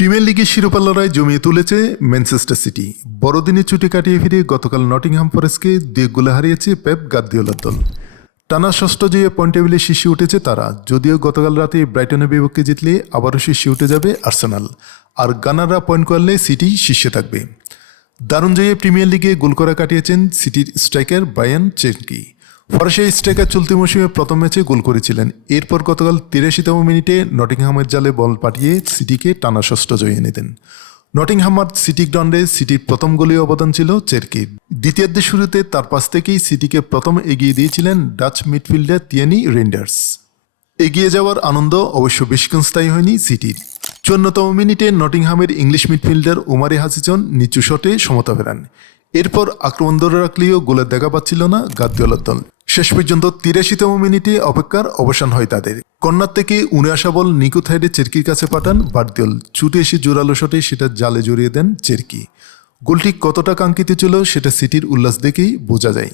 Premier লিগের শিরোপা লড়াই জমিয়ে তুলেছে ম্যানচেস্টার সিটি। বড়দিনের ছুটি কাটিয়ে ফিরে গতকাল নটিংহাম ফরেস্টকে 2 গোলে হারিয়েছে পেপ গার্দিওলার দল। টানা ষষ্ঠ জয়ে পয়েন্ট টেবিলে শীর্ষে উঠেছে তারা। যদিও গতকাল রাতে ব্রাইটনের বিপক্ষে জিতলে আবারও শীর্ষে উঠে যাবে আর্সেনাল, আর গানাররা পয়েন্ট করলে সিটি শীর্ষে থাকবে। দারুণ জয়ে প্রিমিয়ার লিগে গোল করা কাটিয়েছেন সিটির স্ট্রাইকার ব্রায়ান চেরকি। ফরাসি স্ট্রাইকার চলতি মৌসুমে প্রথম ম্যাচে গোল করেছিলেন। এরপর গতকাল 83তম মিনিটে নটিংহামের জালে বল পাঠিয়ে সিটিকে টানা ষষ্ঠ জয় এনে দেন। নটিংহামার সিটি গ্রাউন্ডে সিটির প্রথম গোলে অবদান ছিল চেরকির। দ্বিতীয়ার্ধের শুরুতে তার পাশ থেকেই সিটিকে প্রথম এগিয়ে দিয়েছিলেন ডাচ মিডফিল্ডার থিয়েনি রেন্ডার্স। এগিয়ে যাওয়ার আনন্দ অবশ্য বেশিক্ষণ স্থায়ী হয়নি সিটির। 54তম মিনিটে নটিংহামের ইংলিশ মিডফিল্ডার ওমারে হাসিচন নিচু শটে সমতা ফেরান। এরপর আক্রমণ ধরে রাখলেও গোলের দেখা পাচ্ছিল না গার্দিওলার দল। শেষ পর্যন্ত 83তম মিনিটে অপেক্ষার অবসান হয় তাদের। কর্নার থেকে উড়ে আসা বল নিকুত হেডে চেরকির কাছে পাঠান বার্দিওল। ছুটে এসে জোরালো শটে সেটা জালে জড়িয়ে দেন চেরকি। গোলটি কতটা কাঙ্ক্ষিত ছিল সেটা সিটির উল্লাস দেখেই বোঝা যায়।